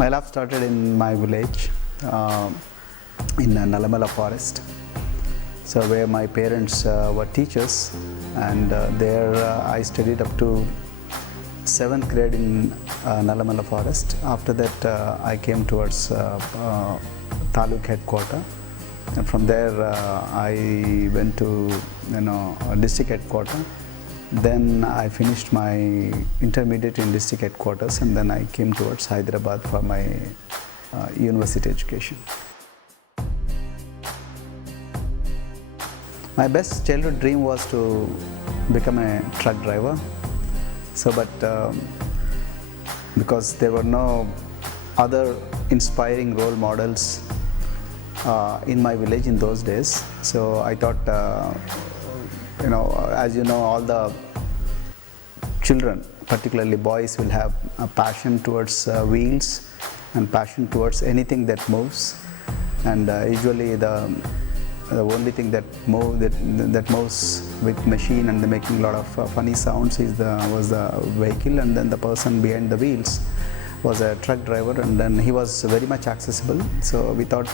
My life started in my village in Nalamala forest. So where my parents were teachers, and there I studied up to 7th grade in Nalamala forest. After that I came towards Taluk headquarter, and from there I went to district headquarter. Then I finished my intermediate in district headquarters, and then I came towards Hyderabad for my university education. My best childhood dream was to become a truck driver. So, but because there were no other inspiring role models in my village in those days, so I thought, as you know, all the children, particularly boys, will have a passion towards wheels and passion towards anything that moves, and usually the only thing that moves with machine and making a lot of funny sounds was the vehicle, and then the person behind the wheels was a truck driver, and then he was very much accessible. So we thought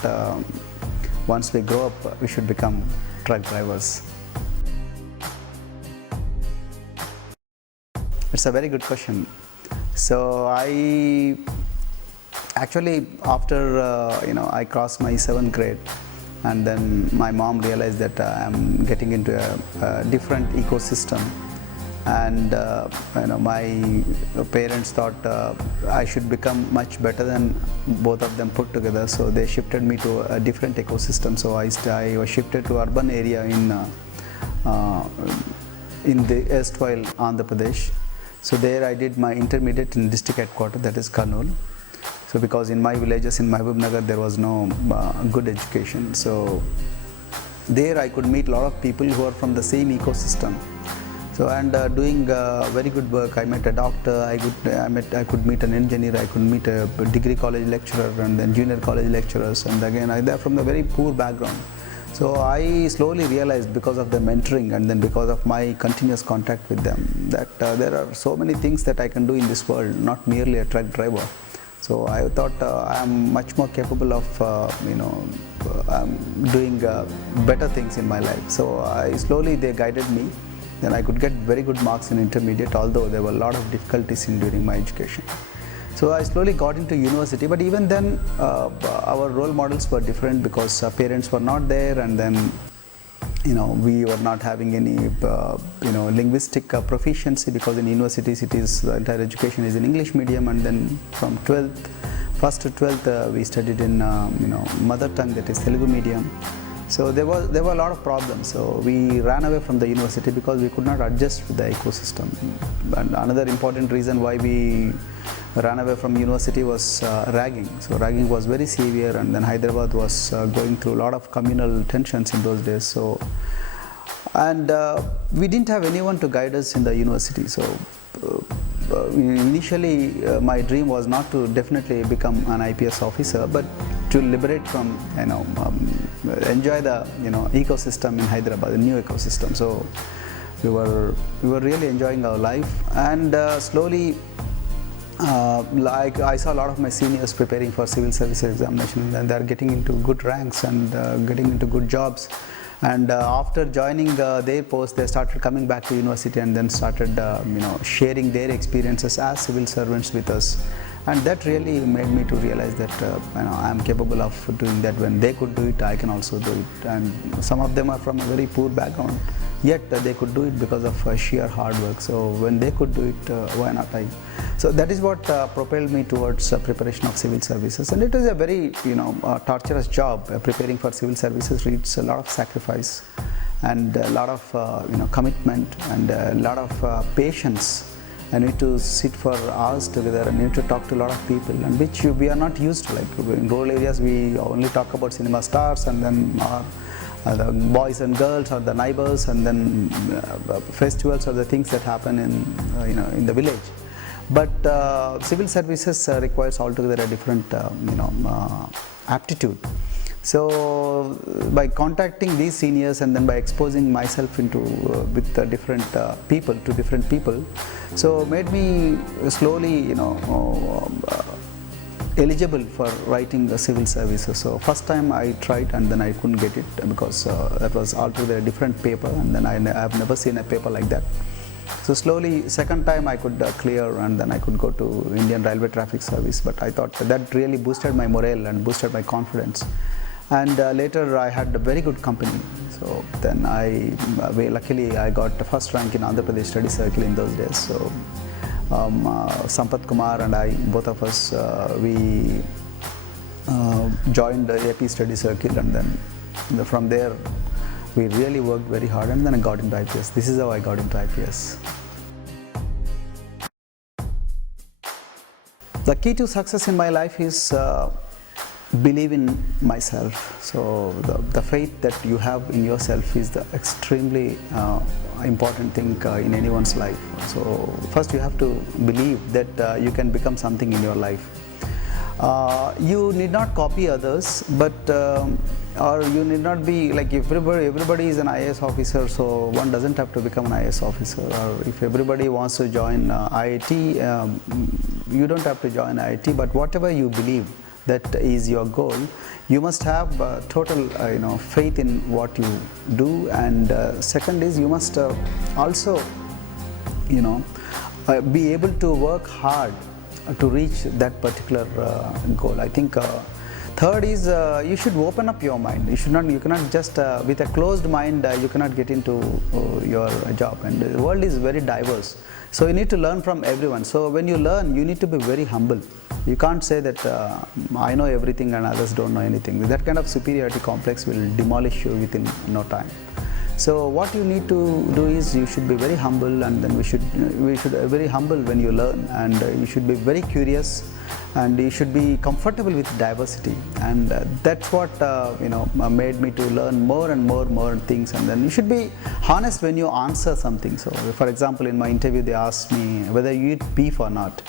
once we grow up, we should become truck drivers. It's a very good question. So I actually, after I crossed my 7th grade, and then my mom realized that I'm getting into a different ecosystem, and my parents thought I should become much better than both of them put together. So they shifted me to a different ecosystem. So I was shifted to urban area in the erstwhile Andhra Pradesh. So there I did my intermediate in district headquarters, that is Kurnool. So because in my villages in Mahbub Nagar there was no good education, so there I could meet a lot of people who are from the same ecosystem. So and doing very good work. I met a doctor, I could meet an engineer, I could meet a degree college lecturer, and then junior college lecturers, and again they're from a very poor background. So I slowly realized, because of the mentoring and then because of my continuous contact with them, that there are so many things that I can do in this world, not merely a truck driver. So I thought I am much more capable of doing better things in my life. So they guided me. Then I could get very good marks in intermediate, although there were a lot of difficulties during my education. So I slowly got into university, but even then our role models were different, because our parents were not there, and then we were not having any linguistic proficiency, because in universities the entire education is in English medium, and then from 1st to 12th we studied in mother tongue, that is Telugu medium. So there were a lot of problems. So we ran away from the university because we could not adjust with the ecosystem. And another important reason why we ran away from university was ragging. So ragging was very severe, and then Hyderabad was going through a lot of communal tensions in those days. So, and we didn't have anyone to guide us in the university. So initially my dream was not to definitely become an IPS officer, but to liberate from enjoy the ecosystem in Hyderabad, the new ecosystem. So we were really enjoying our life, and slowly like I saw a lot of my seniors preparing for civil services examination, and they are getting into good ranks and getting into good jobs. And after joining their post, they started coming back to university, and then started sharing their experiences as civil servants with us. And that really made me to realize that I am capable of doing that. When they could do it, I can also do it. And some of them are from a very poor background, yet they could do it because of sheer hard work. So when they could do it, why not I? So that is what propelled me towards preparation of civil services. And it is a very torturous job. Preparing for civil services needs a lot of sacrifice and a lot of commitment and a lot of patience. I need to sit for hours together, and need to talk to a lot of people, and which we are not used to. Like in rural areas, we only talk about cinema stars, and then the boys and girls, or the neighbors, and then festivals, or the things that happen in the village. But civil services requires altogether a different aptitude. So by contacting these seniors, and then by exposing myself into with different people, so made me slowly eligible for writing the civil services. So first time I tried and then I couldn't get it because that was altogether a different paper, and then I have never seen a paper like that. So slowly, second time I could clear, and then I could go to Indian Railway Traffic Service. But I thought that really boosted my morale and boosted my confidence. And later I had a very good company. So then luckily I got the first rank in Andhra Pradesh Study Circle in those days. So Sampath Kumar and I, both of us, we joined the AP Study Circle, and then from there we really worked very hard, and then I got into IPS. This is how I got into IPS. The key to success in my life is believe in myself. So the faith that you have in yourself is the extremely important thing in anyone's life. So first you have to believe that you can become something in your life. You need not copy others, but or you need not be like, if everybody is an IAS officer, so one doesn't have to become an IAS officer. Or if everybody wants to join IIT, you don't have to join IIT. But whatever you believe that is your goal, you must have total faith in what you do. And second is, you must also be able to work hard to reach that particular goal. I think third is you should open up your mind. You cannot just with a closed mind you cannot get into your job. And the world is very diverse, so you need to learn from everyone. So when you learn, you need to be very humble. You can't say that I know everything and others don't know anything. That kind of superiority complex will demolish you within no time. So what you need to do is, you should be very humble, and then we should be very humble when you learn, and you should be very curious, and you should be comfortable with diversity. And that's what made me to learn more and more things. And then you should be honest when you answer something. So for example, in my interview they asked me whether you eat beef or not.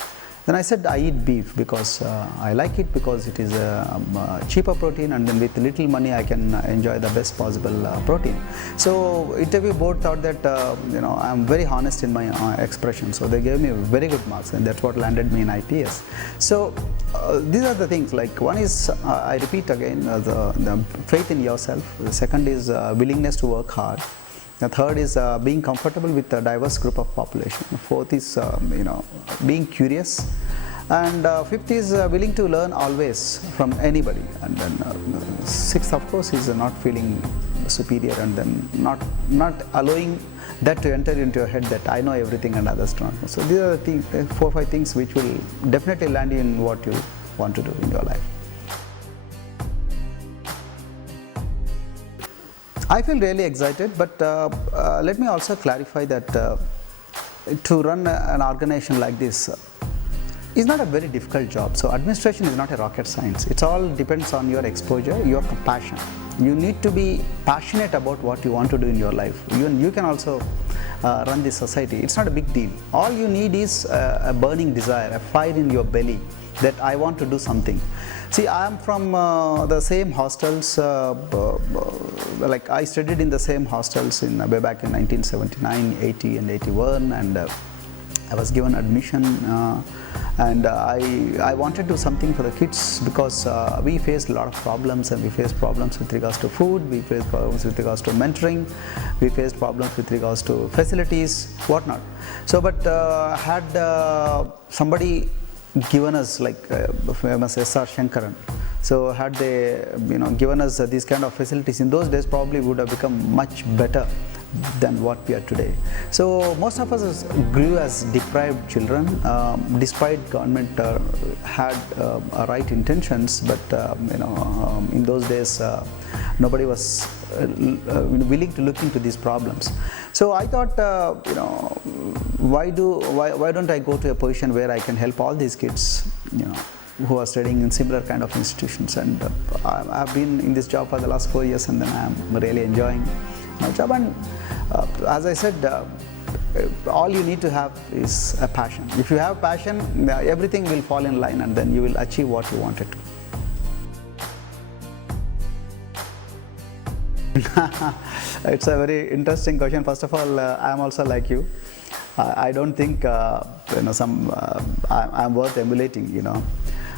Then I said I eat beef because I like it, because it is a cheaper protein, and then with little money I can enjoy the best possible protein. So interview board thought that I am very honest in my expression, so they gave me very good marks, and that's what landed me in IPS. So these are the things. Like, one is I repeat again, the faith in yourself. The second is willingness to work hard. The third is being comfortable with a diverse group of population. The fourth is being curious, and fifth is willing to learn always from anybody. And then sixth, of course, is not feeling superior, and then not allowing that to enter into your head that I know everything and others don't know. So these are the things, 4 or 5 things which will definitely land you in what you want to do in your life. I feel really excited, but let me also clarify that to run an organization like this is not a very difficult job. So administration is not a rocket science. It all depends on your exposure, your passion. You need to be passionate about what you want to do in your life. You can also run this society. It's not a big deal. All you need is a burning desire, a fire in your belly that I want to do something. See, I am from the same hostels, like I studied in the same hostels way back in 1979, 80 and 81, and I was given admission, and I wanted to do something for the kids, because we faced a lot of problems, and we faced problems with regards to food, we faced problems with regards to mentoring, we faced problems with regards to facilities, whatnot. So, but had somebody given us, like famous S.R. Shankaran, so had they given us these kind of facilities in those days, probably would have become much better than what we are today. So most of us grew as deprived children, despite government had right intentions, but in those days nobody was willing to look into these problems. So I thought, why don't I go to a position where I can help all these kids, who are studying in similar kind of institutions. And I've been in this job for the last 4 years, and then I'm really enjoying my job. And as I said, all you need to have is a passion. If you have passion, everything will fall in line, and then you will achieve what you wanted to. It's a very interesting question. First of all, I am also like you. I don't think I'm worth emulating.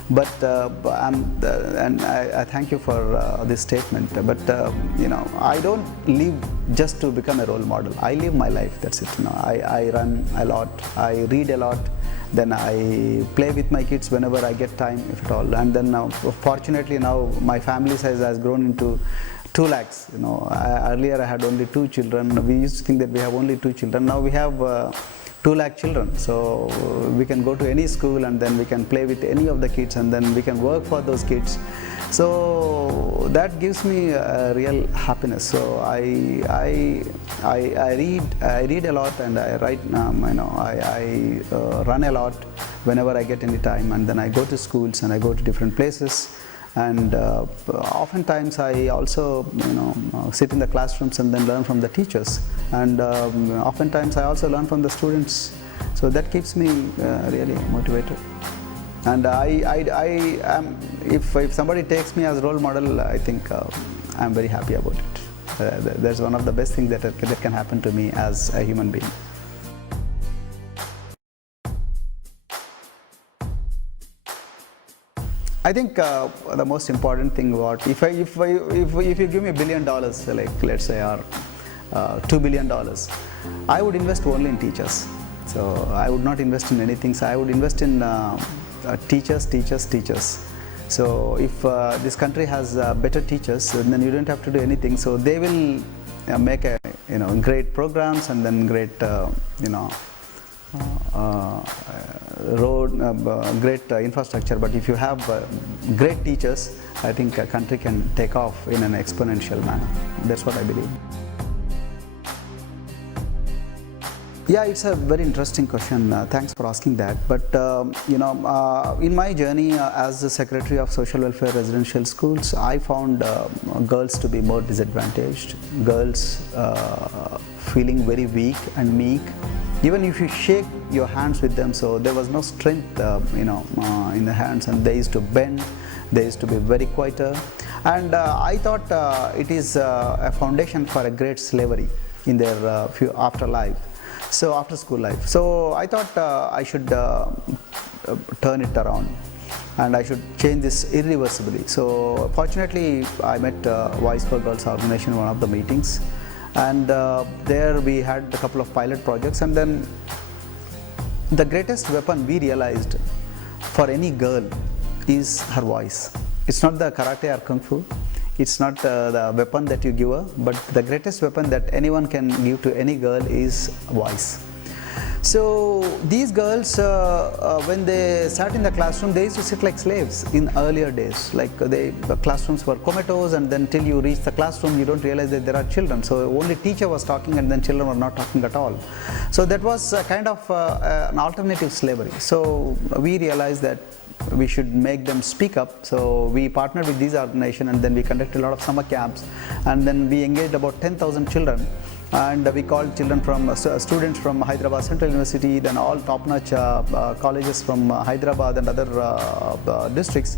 And I thank you for this statement. But I don't live just to become a role model. I live my life. That's it. I run a lot. I read a lot. Then I play with my kids whenever I get time, if at all. And then now, fortunately, now my family size has grown into 2 lakhs. Earlier I had only 2 children. We used to think that we have only 2 children. Now we have 2 lakh children, so we can go to any school and then we can play with any of the kids and then we can work for those kids. So that gives me a real happiness. So I read a lot, and I write. I run a lot whenever I get any time, and then I go to schools and I go to different places. And oftentimes I also sit in the classrooms and then learn from the teachers, and oftentimes I also learn from the students. So that keeps me really motivated. And if somebody takes me as role model, I think I'm very happy about it. That's one of the best things that can happen to me as a human being. I think the most important thing about if you give me $1 billion, like let's say, or $2 billion, I would invest only in teachers. So I would not invest in anything. So I would invest in teachers. So if this country has better teachers, then you don't have to do anything. So they will make a great programs and then great road, great infrastructure. But if you have great teachers, I think a country can take off in an exponential manner. That's what I believe. Yeah, it's a very interesting question. Thanks for asking that. But in my journey as the Secretary of Social Welfare Residential Schools, I found girls to be more disadvantaged. Girls feeling very weak and meek. Even if you shake your hands with them, so there was no strength, in the hands, and they used to bend. They used to be very quieter, and I thought it is a foundation for a great slavery in their afterlife. So after school life. So I thought I should turn it around, and I should change this irreversibly. So fortunately, I met Voice for Girls organization in one of the meetings, and there we had a couple of pilot projects, and then the greatest weapon we realized for any girl is her voice. It's not the karate or kung fu. It's not the weapon that you give her, but the greatest weapon that anyone can give to any girl is voice. So these girls, when they sat in the classroom, they used to sit like slaves in earlier days. Like the classrooms were comatose, and then till you reach the classroom, you don't realize that there are children. So only teacher was talking, and then children were not talking at all. So that was kind of an alternative slavery. So we realized that we should make them speak up. So we partnered with these organizations, and then we conducted a lot of summer camps, and then we engaged about 10,000 children, and we called children from students from Hyderabad Central University, then all top-notch colleges from Hyderabad and other districts,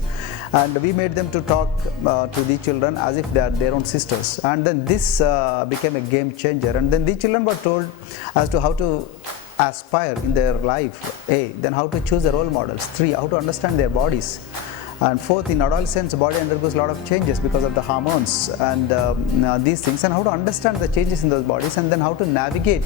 and we made them to talk to the children as if they are their own sisters. And then this became a game changer, and then the children were told as to how to aspire in their life, then how to choose the role models, 3, how to understand their bodies, and 4th, in adolescence, body undergoes a lot of changes because of the hormones and these things, and how to understand the changes in those bodies, and then how to navigate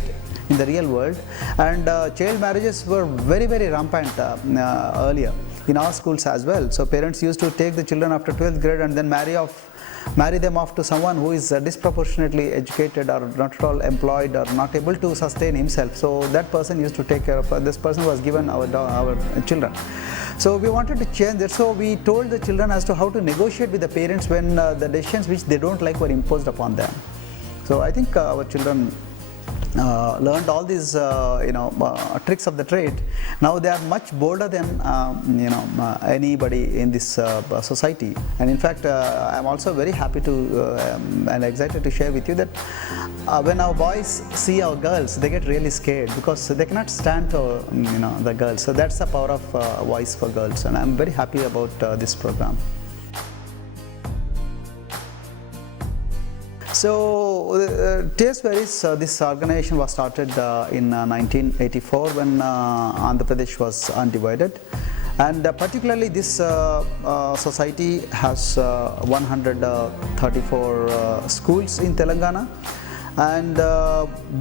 in the real world. And child marriages were very, very rampant earlier in our schools as well. So parents used to take the children after 12th grade and then marry them off to someone who is disproportionately educated or not at all employed or not able to sustain himself. So that person used to take care of this person was given our children. So we wanted to change that. So we told the children as to how to negotiate with the parents when the decisions which they don't like were imposed upon them. So I think our children learned all these tricks of the trade. Now they are much bolder than anybody in this society. And in fact, I'm also very happy to and excited to share with you that when our boys see our girls, they get really scared because they cannot stand for the girls. So that's the power of Voice for Girls, and I'm very happy about this program. So Taste Varies, this organization was started in 1984 when Andhra Pradesh was undivided, And particularly this society has 134 schools in Telangana, and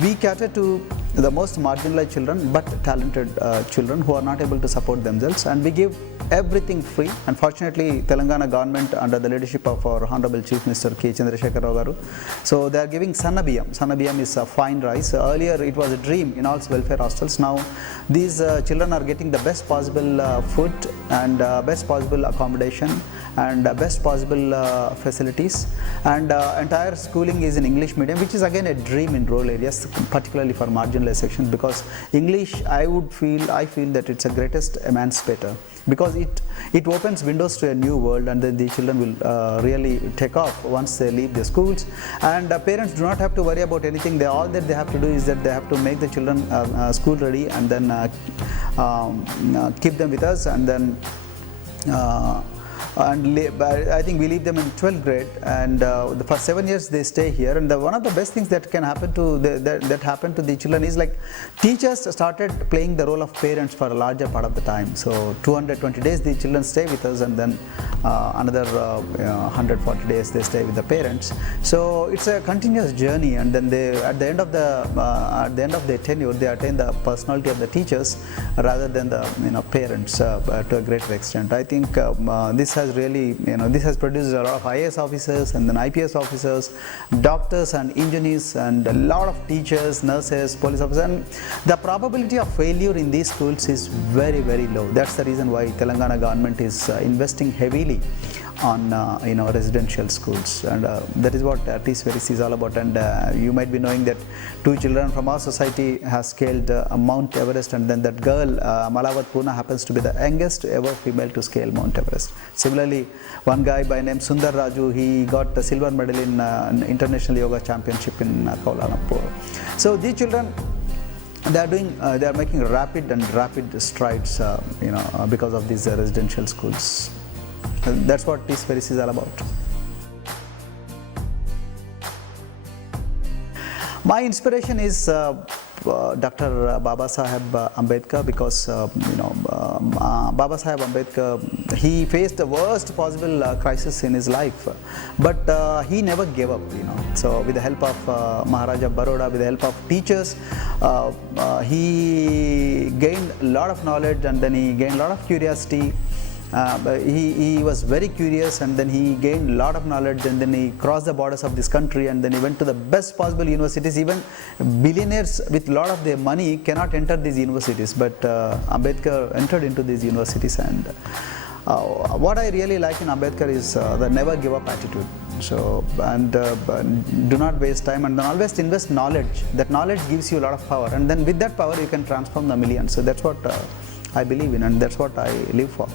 we cater to the most marginalized children but talented children who are not able to support themselves, and we give everything free. Unfortunately, Telangana government under the leadership of our Honorable Chief Minister K. Chandrasekhar Rao garu, so they are giving Sannabiyam. Sannabiyam is a fine rice. Earlier it was a dream in all welfare hostels. Now these children are getting the best possible food and best possible accommodation and best possible facilities, and entire schooling is in English medium, which is again a dream in rural areas, particularly for marginalized sections, because English, I feel that it's the greatest emancipator, because it opens windows to a new world, and then the children will really take off once they leave the schools, and parents do not have to worry about anything. All that they have to do is that they have to make the children school ready, and then keep them with us, and then I think we leave them in 12th grade, and for 7 years they stay here. And one of the best things that can happen to that happened to the children is, like, teachers started playing the role of parents for a larger part of the time. So 220 days the children stay with us, and then another 140 days they stay with the parents. So it's a continuous journey, and then they at the end of their tenure they attain the personality of the teachers rather than the parents to a greater extent. I think this has really, this has produced a lot of IAS officers and then IPS officers, doctors and engineers, and a lot of teachers, nurses, police officers, and the probability of failure in these schools is very, very low. That's the reason why Telangana government is investing heavily on residential schools, and that is what Recieved is all about. And you might be knowing that 2 children from our society has scaled Mount Everest, and then that girl Malawat Puna happens to be the youngest ever female to scale Mount Everest. Similarly, one guy by name Sundar Raju, he got a silver medal in International Yoga Championship in Kuala Lumpur. So these children, they are making rapid strides because of these residential schools. That's what Recieved is all about. My inspiration is Dr. Baba Saheb Ambedkar, because Baba Saheb Ambedkar, he faced the worst possible crisis in his life, but he never gave up. So with the help of Maharaja Baroda, with the help of teachers, he gained a lot of knowledge, and then he gained a lot of curiosity. He was very curious, and then he gained a lot of knowledge, and then he crossed the borders of this country, and then he went to the best possible universities. Even billionaires with a lot of their money cannot enter these universities, but Ambedkar entered into these universities. And what I really like in Ambedkar is the never give up attitude. So, and do not waste time, and then always invest knowledge. That knowledge gives you a lot of power, and then with that power you can transform the millions. So that's what I believe in, and that's what I live for.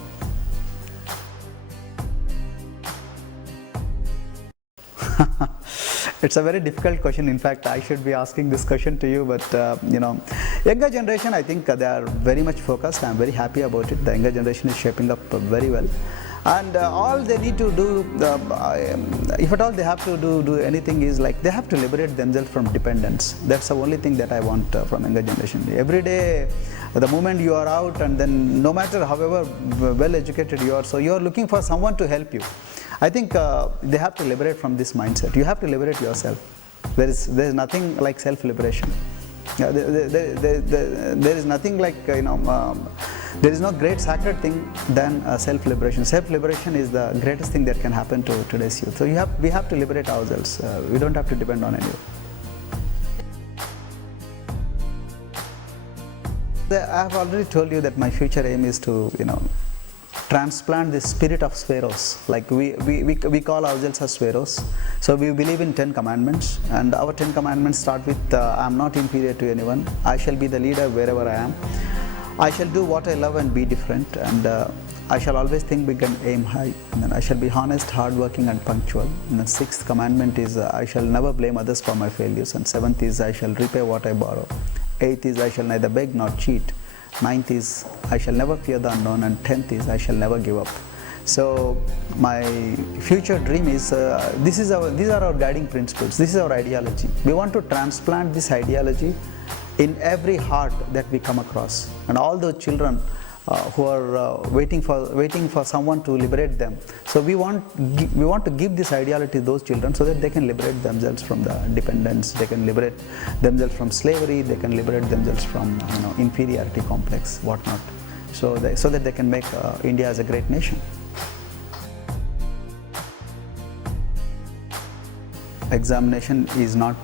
It's a very difficult question. In fact, I should be asking this question to you, but younger generation, I think they are very much focused. I'm very happy about it. The younger generation is shaping up very well, and all they need to do, if at all they have to do anything, is like they have to liberate themselves from dependence. That's the only thing that I want from younger generation. Every day, the moment you are out, and then no matter however well educated you are, so you are looking for someone to help you. I think they have to liberate from this mindset. You have to liberate yourself. There is nothing like self-liberation. There is nothing like there is no great sacred thing than self-liberation. Self-liberation is the greatest thing that can happen to today's youth. So we have to liberate ourselves. We don't have to depend on anyone. I have already told you that my future aim is to transplant the spirit of Sparrows. Like we call ourselves as Sparrows. So we believe in 10 commandments, and our 10 commandments start with I am not inferior to anyone. I shall be the leader wherever I am. I shall do what I love and be different, and I shall always think big and aim high. And then I shall be honest, hardworking and punctual. And the 6th commandment is I shall never blame others for my failures. And 7th is I shall repay what I borrow. 8th is I shall neither beg nor cheat. 9th is I shall never fear the unknown, and 10th is I shall never give up. So my future dream is these are our guiding principles. This is our ideology. We want to transplant this ideology in every heart that we come across, and all those children who are waiting for someone to liberate them. So we want to give this ideology to those children so that they can liberate themselves from the dependence, they can liberate themselves from slavery, they can liberate themselves from inferiority complex, whatnot. So that they can make India as a great nation. Examination is not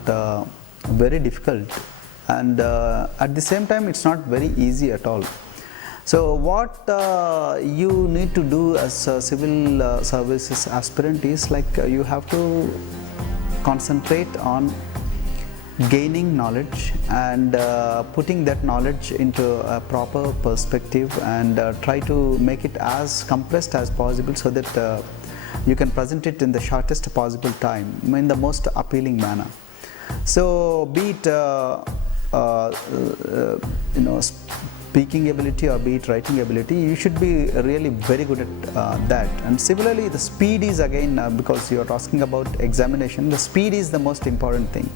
very difficult, and at the same time it's not very easy at all. So what you need to do as a civil services aspirant is you have to concentrate on gaining knowledge and putting that knowledge into a proper perspective, and try to make it as compressed as possible so that you can present it in the shortest possible time in the most appealing manner. So be it speaking ability or be it writing ability, you should be really very good at that. And similarly, the speed is again, because you are asking about examination, the speed is the most important thing.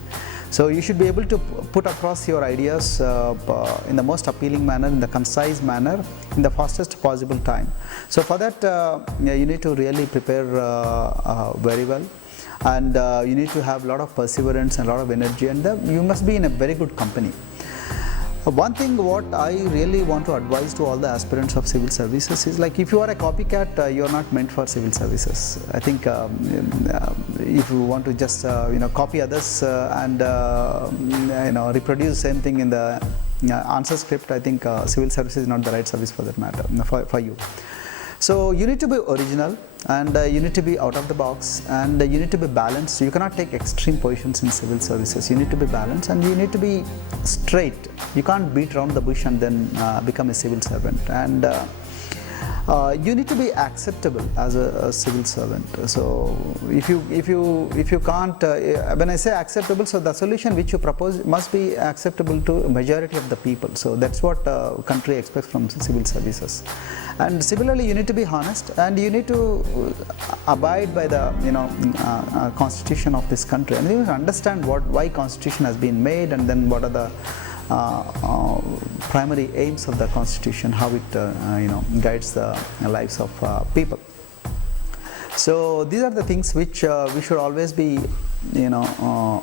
So you should be able to put across your ideas in the most appealing manner, in the concise manner, in the fastest possible time. So for that, you need to really prepare very well, and you need to have a lot of perseverance and a lot of energy, and you must be in a very good company. One thing what I really want to advise to all the aspirants of civil services is, if you are a copycat, you are not meant for civil services. I think if you want to just copy others and reproduce the same thing in the answer script, I think civil services is not the right service for that matter, for you. So you need to be original, and you need to be out of the box, and you need to be balanced. You cannot take extreme positions in civil services. You need to be balanced, and you need to be straight. You can't beat around the bush and then become a civil servant. And you need to be acceptable as a civil servant. So if you can't, when I say acceptable, so the solution which you propose must be acceptable to a majority of the people. So that's what country expects from civil services. And similarly, you need to be honest, and you need to abide by the constitution of this country, and you need to understand why constitution has been made, and then what are the primary aims of the constitution, how it guides the lives of people. So these are the things which we should always be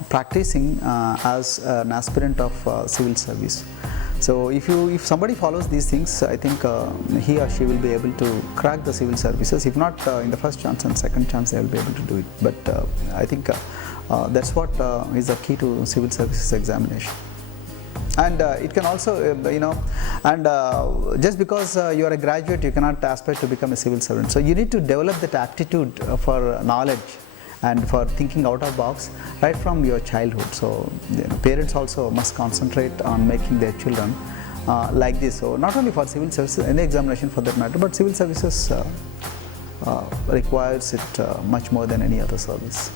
practicing as an aspirant of civil service. So if somebody follows these things, I think he or she will be able to crack the civil services. If not in the first chance and second chance, they will be able to do it. But I think that's what is the key to civil services examination. And it can also, just because you are a graduate, you cannot aspire to become a civil servant. So you need to develop that aptitude for knowledge and for thinking out of box right from your childhood. So parents also must concentrate on making their children like this. So not only for civil services, any examination for that matter, but civil services requires it much more than any other service.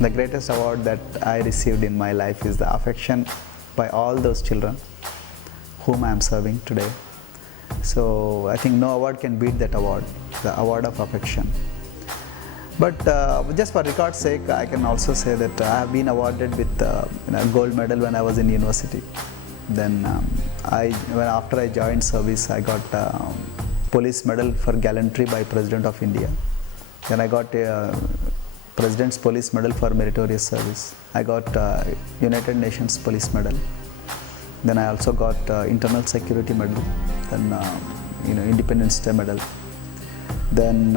The greatest award that I received in my life is the affection by all those children whom I am serving today. So I think no award can beat that award, the award of affection. But just for record's sake, I can also say that I have been awarded with a gold medal when I was in university. Then after I joined service, I got police medal for gallantry by President of India. Then I got President's Police Medal for meritorious service. I got United Nations Police Medal. Then I also got Internal Security Medal. Then Independence Day Medal. Then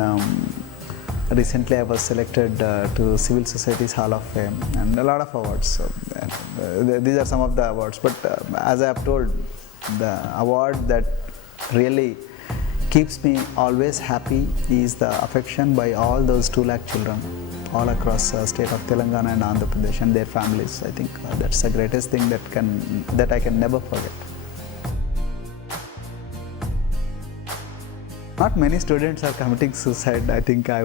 recently I was selected to Civil Society's Hall of Fame, and a lot of awards. So, these are some of the awards. But as I have told, the award that really keeps me always happy is the affection by all those 2 lakh children all across the state of Telangana and Andhra Pradesh and their families. I think that's the greatest thing that I can never forget. Not many students are committing suicide. I think I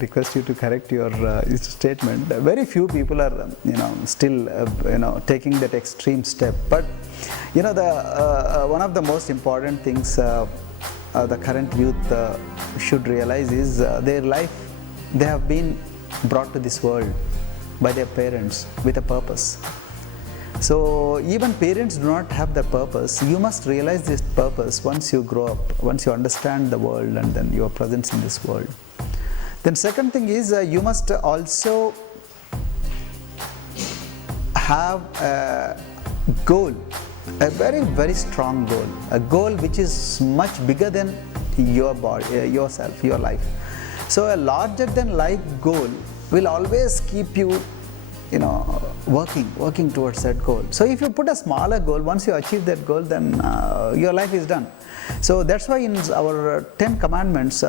request you to correct your statement. Very few people are still taking that extreme step. But one of the most important things the current youth should realize is their life, they have been brought to this world by their parents with a purpose. So even parents do not have the purpose. You must realize this purpose once you grow up, once you understand the world and then your presence in this world. Then second thing is you must also have a goal, a very, very strong goal, a goal which is much bigger than your body, yourself, your life. So a larger than life goal will always keep you, working towards that goal. So if you put a smaller goal, once you achieve that goal, then your life is done. So that's why in our 10 commandments,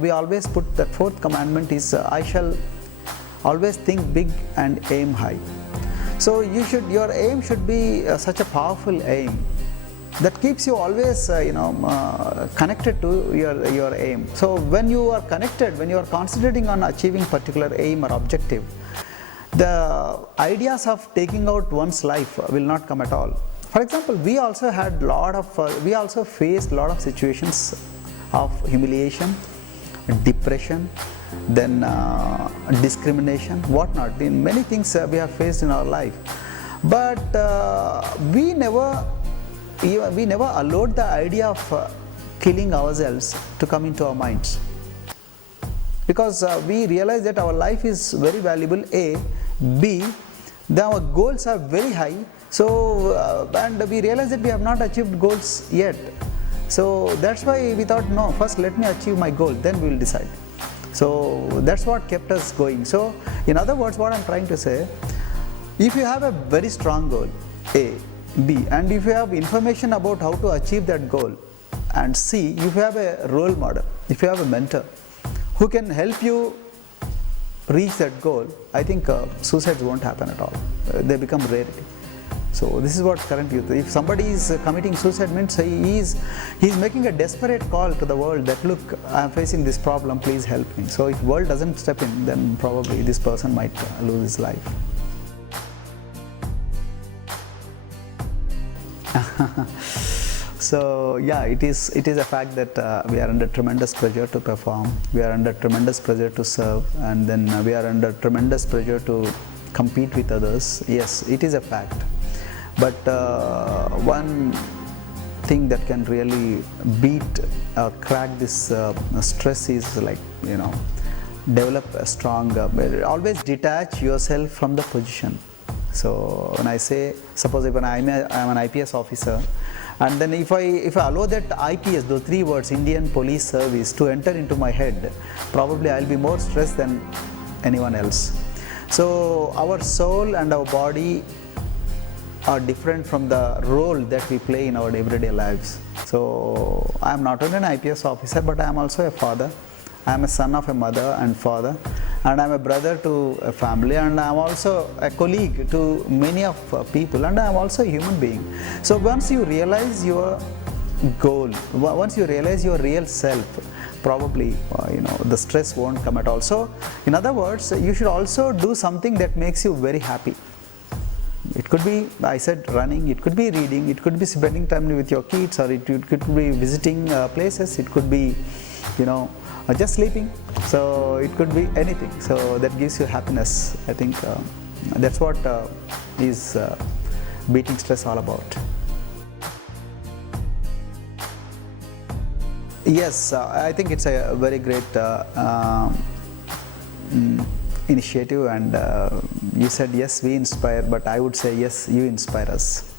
we always put that fourth commandment is I shall always think big and aim high. So your aim should be such a powerful aim that keeps you always connected to your aim. So when you are connected, when you are concentrating on achieving particular aim or objective, the ideas of taking out one's life will not come at all. For example, we also faced a lot of situations of humiliation, depression, then discrimination, whatnot. In many things we have faced in our life, but we never allowed the idea of killing ourselves to come into our minds, because we realize that our life is very valuable, A. B, our goals are very high, so and we realize that we have not achieved goals yet. So that's why we thought, no, first let me achieve my goal, then we will decide. So that's what kept us going. So in other words, what I'm trying to say, if you have a very strong goal, A, B, and if you have information about how to achieve that goal, and C, if you have a role model, if you have a mentor who can help you reach that goal, I think suicides won't happen at all. They become rarity. So this is what current youth, if somebody is committing suicide, means he's making a desperate call to the world that, look, I am facing this problem, please help me. So if world doesn't step in, then probably this person might lose his life. So yeah, it is a fact that we are under tremendous pressure to perform, we are under tremendous pressure to serve, and then we are under tremendous pressure to compete with others. Yes, it is a fact. But one thing that can really beat or crack this stress is develop a strong, always detach yourself from the position. So when I say, suppose if I am an IPS officer, and then if I allow that IPS, those 3 words, Indian Police Service, to enter into my head, probably I'll be more stressed than anyone else. So our soul and our body are different from the role that we play in our everyday lives. So I am not only an IPS officer, but I am also a father. I am a son of a mother and father, and I am a brother to a family, and I am also a colleague to many of people, and I am also a human being. So once you realize your goal, once you realize your real self, probably the stress won't come at all. So in other words, you should also do something that makes you very happy. It could be, I said, running, it could be reading, it could be spending time with your kids, or it could be visiting places, it could be just sleeping. So it could be anything. So that gives you happiness. I think that's what is beating stress all about. Yes, I think it's a very great initiative, and you said yes, we inspire, but I would say yes, you inspire us.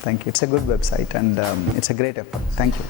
Thank you. It's a good website, and it's a great effort. Thank you.